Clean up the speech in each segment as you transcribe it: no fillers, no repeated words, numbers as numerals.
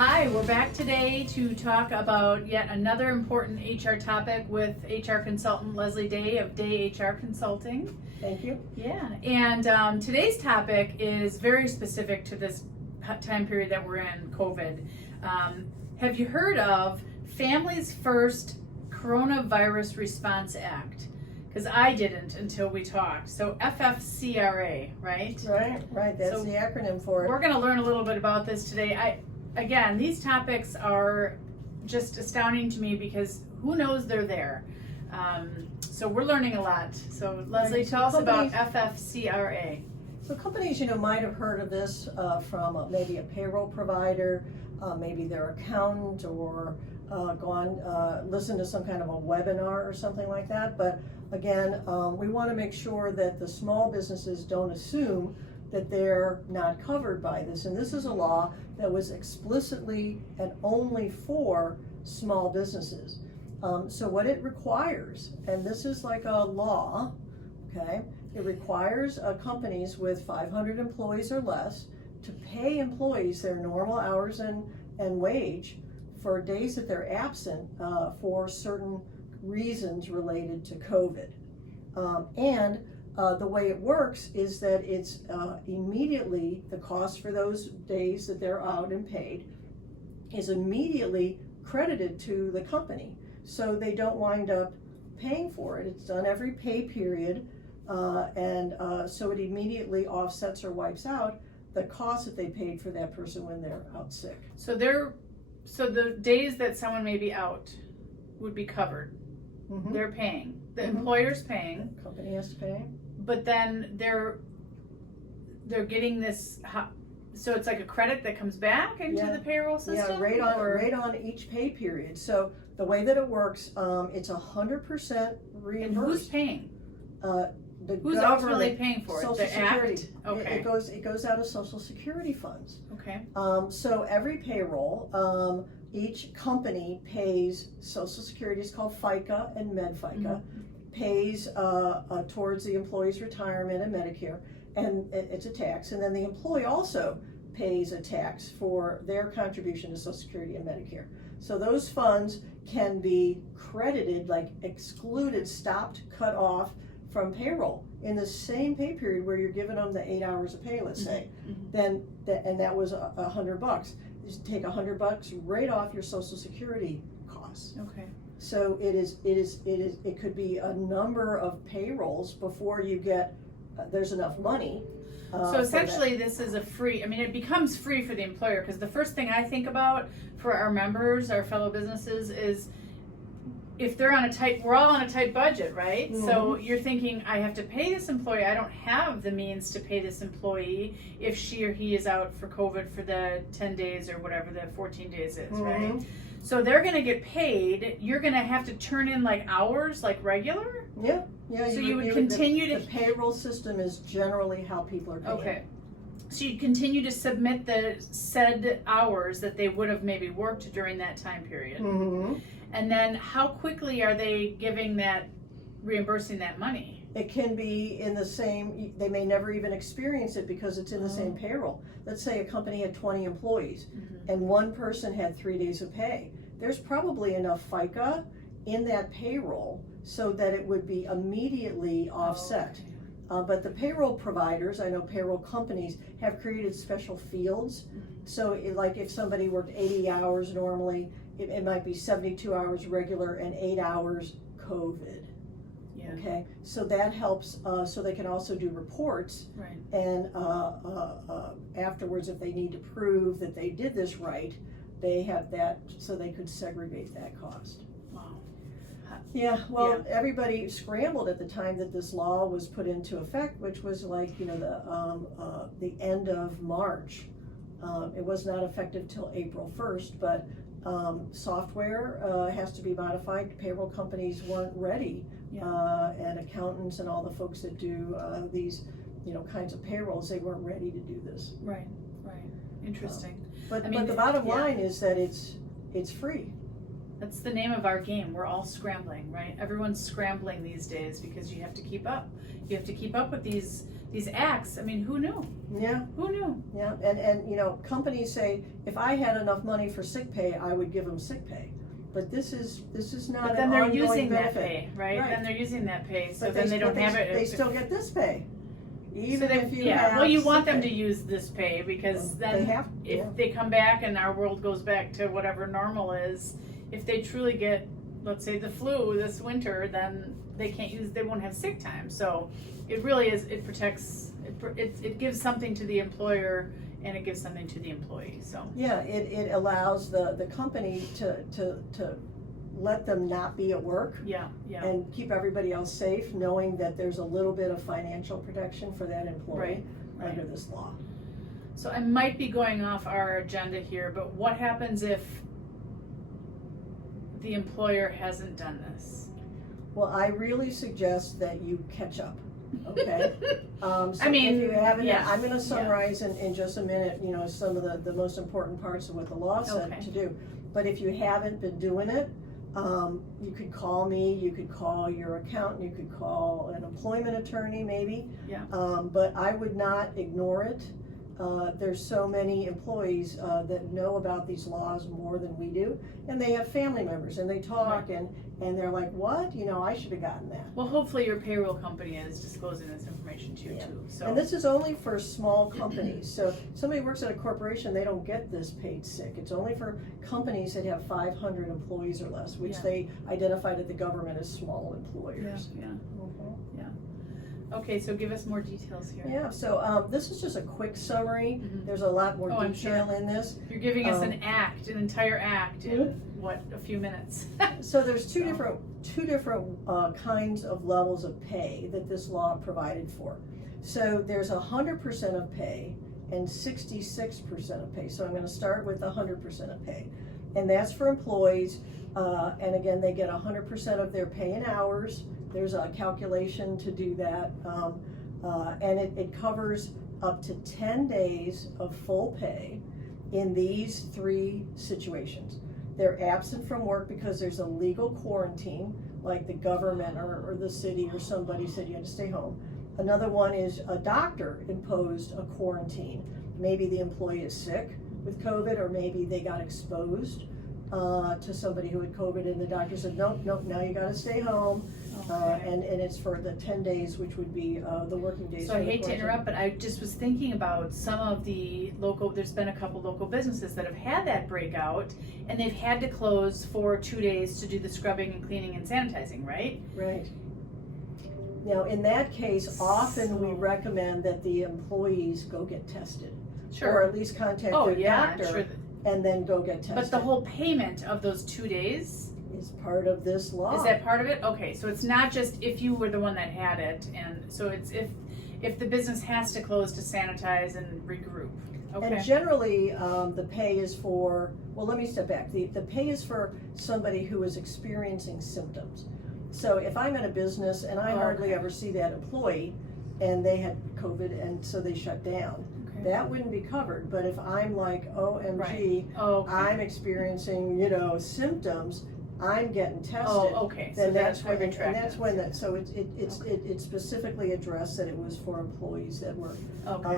Hi, we're back today to talk about yet another important HR topic with HR consultant Leslie Day of Day HR Consulting. Thank you. Yeah, and today's topic is very specific to this time period that we're in, COVID. Have you heard of Families First Coronavirus Response Act? Because I didn't until we talked. So FFCRA, right? Right. That's So the acronym for it. We're going to learn a little bit about this today. Again, these topics are just astounding to me because who knows they're there. So we're learning a lot. So Leslie, tell us about FFCRA. So companies, might have heard of this from maybe a payroll provider, maybe their accountant, or listen to some kind of a webinar or something like that. But again, we want to make sure that the small businesses don't assume that they're not covered by this. And this is a law that was explicitly and only for small businesses. So what it requires, and this is like a law, okay, it requires companies with 500 employees or less to pay employees their normal hours and wage for days that they're absent for certain reasons related to COVID. The way it works is that it's immediately, the cost for those days that they're out and paid is immediately credited to the company. So they don't wind up paying for it. It's done every pay period. So it immediately offsets or wipes out the cost that they paid for that person when they're out sick. So the days that someone may be out would be covered. Mm-hmm. They're paying. The employer's paying. The company has to pay. But then they're getting this, so it's like a credit that comes back into the payroll system? Yeah, right on each pay period. So the way that it works, it's 100% reimbursed. And who's paying? Who's government, ultimately paying for it? Social The Security. Act? Okay. It goes out of Social Security funds. Okay. So every payroll, each company pays Social Security, is called FICA and MedFICA, pays towards the employee's retirement and Medicare, and it's a tax. And then the employee also pays a tax for their contribution to Social Security and Medicare. So those funds can be credited, like excluded, stopped, cut off from payroll in the same pay period where you're giving them the 8 hours of pay, let's say. Then and that was $100. Just take $100 right off your Social Security costs. Okay. So it could be a number of payrolls before you get there's enough money. So essentially this is it becomes free for the employer, because the first thing I think about for our members, our fellow businesses, is if they're we're all on a tight budget, right? Mm-hmm. So you're thinking, I have to pay this employee. I don't have the means to pay this employee if she or he is out for COVID for the 10 days or whatever the 14 days is, right? So they're going to get paid. You're going to have to turn in like hours, like regular? Yeah. So you would continue the payroll system is generally how people are paid. Okay. So you continue to submit the said hours that they would have maybe worked during that time period. And then how quickly are they reimbursing that money? It can be in the same, they may never even experience it because it's in the same payroll. Let's say a company had 20 employees and one person had 3 days of pay. There's probably enough FICA in that payroll so that it would be immediately offset. But the payroll providers, I know payroll companies, have created special fields. So like if somebody worked 80 hours normally, it might be 72 hours regular and 8 hours COVID. Yeah. Okay, so that helps, so they can also do reports. Right. And afterwards, if they need to prove that they did this right, they have that, so they could segregate that cost. Wow. Yeah, well, everybody scrambled at the time that this law was put into effect, which was like, the end of March. It was not effective till April 1st, but software has to be modified. Payroll companies weren't ready, and accountants and all the folks that do these, kinds of payrolls, they weren't ready to do this. Right. Interesting. But the bottom line is that it's free. That's the name of our game. We're all scrambling, right? Everyone's scrambling these days because you have to keep up. You have to keep up with these these acts, I mean, who knew? Yeah, Who knew? yeah, and you know, companies say, if I had enough money for sick pay, I would give them sick pay. But this is not But an then they're ongoing using that benefit. pay, right? Right. Then they're using that pay, so But then they don't have it. They still get this pay, even So they- if you yeah, have well, you want sick them pay. to use this pay because They then have, if yeah. they come back and our world goes back to whatever normal is, if they truly get, let's say, the flu this winter, then they won't have sick time. So it really is, it protects, it gives something to the employer and it gives something to the employee, so. Yeah, it allows the company to let them not be at work Yeah, yeah, and keep everybody else safe, knowing that there's a little bit of financial protection for that employee Right. under this law. so I might be going off our agenda here, but what happens if the employer hasn't done this? Well, I really suggest that you catch up, okay? So I mean, if you haven't, yeah, I'm gonna summarize in just a minute, you know, some of the most important parts of what the law said Okay. to do. But if you haven't been doing it, you could call me, you could call your accountant, you could call an employment attorney maybe. Yeah. But I would not ignore it. There's so many employees that know about these laws more than we do, and they have family members, and they talk, and they're like, what? You know, I should have gotten that. Well, hopefully your payroll company is disclosing this information to you Yeah. too, so. And this is only for small companies, so if somebody works at a corporation, they don't get this paid sick. It's only for companies that have 500 employees or less, which Yeah. they identified at the government as small employers. Yeah, Mhm. yeah. Okay, so give us more details here. Yeah, so this is just a quick summary. Mhm. There's a lot more Oh, I'm detail sure. in this. You're giving us an entire act in, what, a few minutes? So there's two So- different kinds of levels of pay that this law provided for. So there's 100% of pay and 66% of pay. So I'm gonna start with 100% of pay. And that's for employees, and again, they get 100% of their pay in hours. There's a calculation to do that, and it covers up to 10 days of full pay in these three situations. They're absent from work because there's a legal quarantine, like the government or the city or somebody said you had to stay home. Another one is a doctor imposed a quarantine. Maybe the employee is sick with COVID, or maybe they got exposed to somebody who had COVID, and the doctor said, nope, now you gotta stay home. Okay. And it's for the 10 days, which would be the working days. So for I the hate to quarantine. interrupt, but I just was thinking about some of the there's been a couple local businesses that have had that breakout, and they've had to close for 2 days to do the scrubbing and cleaning and sanitizing, right? Right. Now, in that case, often we recommend that the employees go get tested. Or at least contact Oh, their yeah, I'm doctor sure. and then go get tested. But the whole payment of those 2 days, is part of this law. is that part of it? Okay, so it's not just if you were the one that had it, and so it's if the business has to close to sanitize and regroup. Okay. And generally, the pay is for, well, let me step back. The pay is for somebody who is experiencing symptoms. So if I'm in a business and I hardly Okay. ever see that employee, and they had COVID and so they shut down, Okay. that wouldn't be covered. But if I'm like, OMG, Oh, okay. I'm experiencing, symptoms, I'm getting tested. Oh, okay. So Then that's when, and retract that's it. when that, so it specifically addressed that it was for employees that were Okay.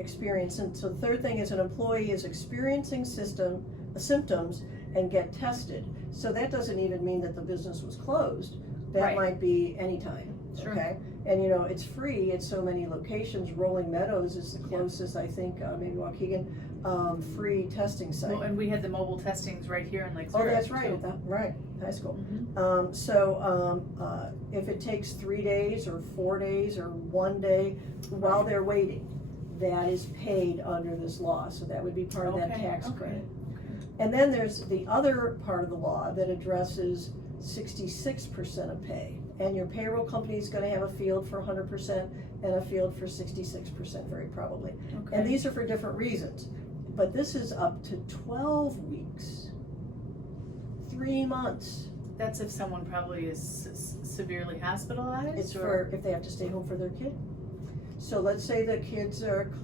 experiencing. So the third thing is an employee is experiencing symptoms and get tested. So that doesn't even mean that the business was closed. That Right. might be anytime, Sure. okay? And it's free at so many locations. Rolling Meadows is the closest, I think, maybe Waukegan, free testing site. Well, and we had the mobile testings right here in Lake Oh, Zurich. that's right, too. at the, right, high school. Mhm. If it takes 3 days or 4 days or 1 day while they're waiting, that is paid under this law, so that would be part of that Okay, tax okay, credit. okay. And then there's the other part of the law that addresses 66% of pay. And your payroll company is gonna have a field for 100% and a field for 66%, very probably. Okay. And these are for different reasons. But this is up to 12 weeks, 3 months. That's if someone probably is severely hospitalized? It's or- for if they have to stay home for their kid. So let's say the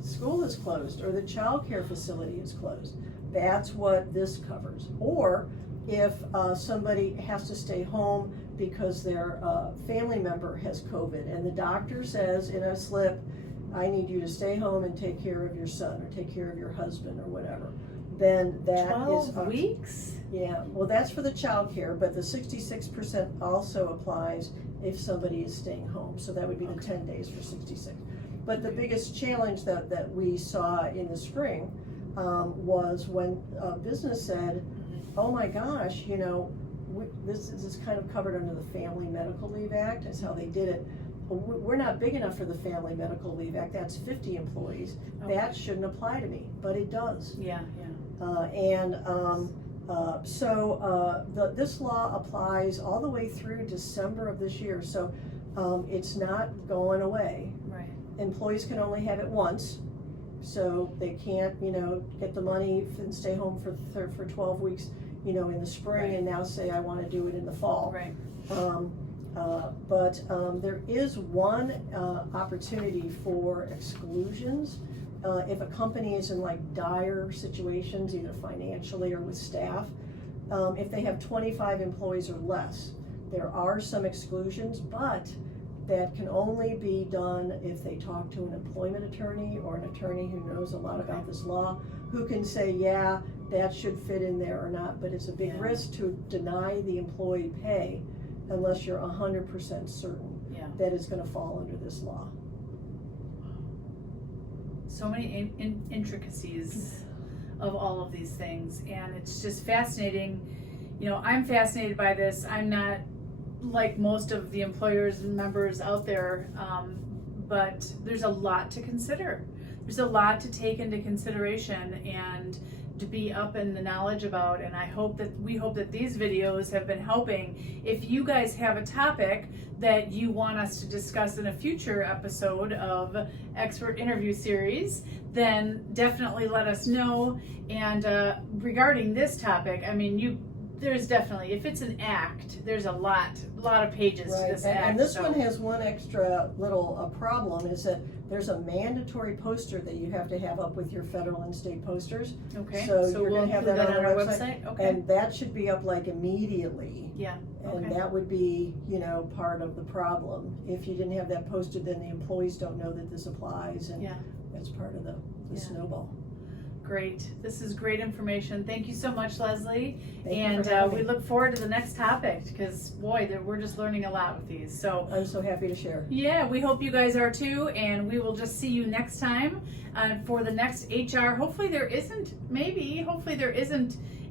school is closed or the child care facility is closed. That's what this covers. Or if somebody has to stay home because their family member has COVID and the doctor says in a slip, I need you to stay home and take care of your son or take care of your husband or whatever, then that is 12 weeks? Yeah, well, that's for the child care, but the 66% also applies if somebody is staying home, so that would be the 10 days for 66. But the biggest challenge that we saw in the spring was when a business said, oh my gosh, you know, this is kind of covered under the Family Medical Leave Act, is how they did it. We're not big enough for the Family Medical Leave Act, that's 50 employees. Okay. That shouldn't apply to me, but it does. Yeah. This law applies all the way through December of this year, so it's not going away. Right. Employees can only have it once, so they can't, you know, get the money and stay home for 12 weeks, you know, in the spring, Right. and now say I want to do it in the fall. Right. But there is one opportunity for exclusions. If a company is in like dire situations, either financially or with staff, if they have 25 employees or less, there are some exclusions, but that can only be done if they talk to an employment attorney or an attorney who knows a lot about this law, who can say, yeah, that should fit in there or not, but it's a big risk to deny the employee pay unless you're 100% certain that it's gonna fall under this law. So many intricacies of all of these things, and it's just fascinating. You know, I'm fascinated by this. I'm not like most of the employers and members out there, but there's a lot to consider. There's a lot to take into consideration and to be up in the knowledge about, and we hope that these videos have been helping. If you guys have a topic that you want us to discuss in a future episode of Expert Interview Series, then definitely let us know. And regarding this topic, I mean, there's definitely, if it's an act, there's a lot of pages to this act. And this one has one extra little problem, is that there's a mandatory poster that you have to have up with your federal and state posters. Okay, So so you're we'll gonna have include that on our our website? Okay. And that should be up like immediately. Yeah, And okay. that would be, you know, part of the problem. If you didn't have that posted, then the employees don't know that this applies, and that's part of the snowball. Great. This is great information. Thank you so much, Leslie. Thank you for having we me. look forward to the next topic, because boy, we're just learning a lot with these. So I'm so happy to share. yeah, we hope you guys are too, and we will just see you next time for the next HR. Hopefully there isn't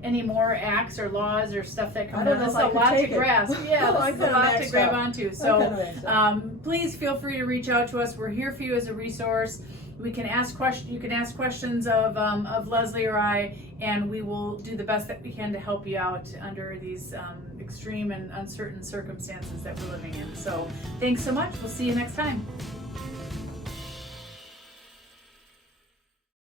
any more acts or laws or stuff that come I don't down. know There's if a I could lot to take it. grasp. Yeah, I there's a kinda lot to maxed grab out. onto. I So kinda maxed out. please feel free to reach out to us. We're here for you as a resource. We can ask questions. You can ask questions of Leslie or I, and we will do the best that we can to help you out under these extreme and uncertain circumstances that we're living in. So thanks so much. We'll see you next time.